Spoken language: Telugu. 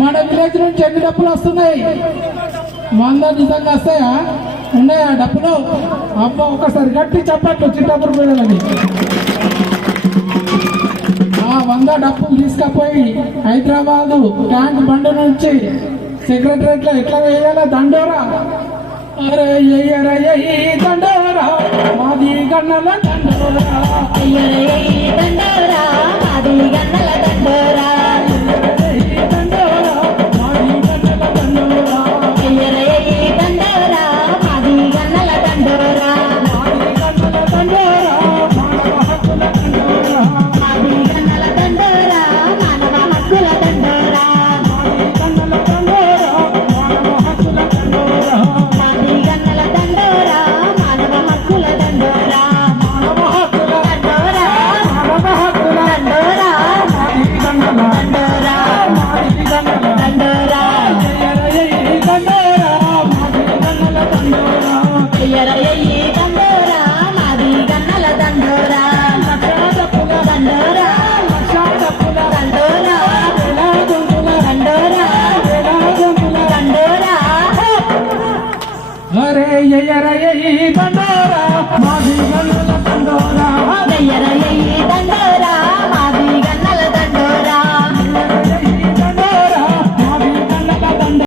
మన విలేజ్ నుంచి ఎన్ని డప్పులు వస్తున్నాయి? 100 నిజంగా వస్తాయా? ఉన్నాయా డప్పులు? అబ్బా ఒకసారి గట్టి చప్పట్లు చిట్టప్పుడు పిల్లలని. 100 డప్పులు తీసుకపోయి హైదరాబాదు ట్యాంక్ బండి నుంచి సెక్రటరేట్ లో ఎట్లా వేయాలా దండోరా? అరే దండోరా మాది గన్నల దండోరా, దండోరా మాది గన్నల దండోరా.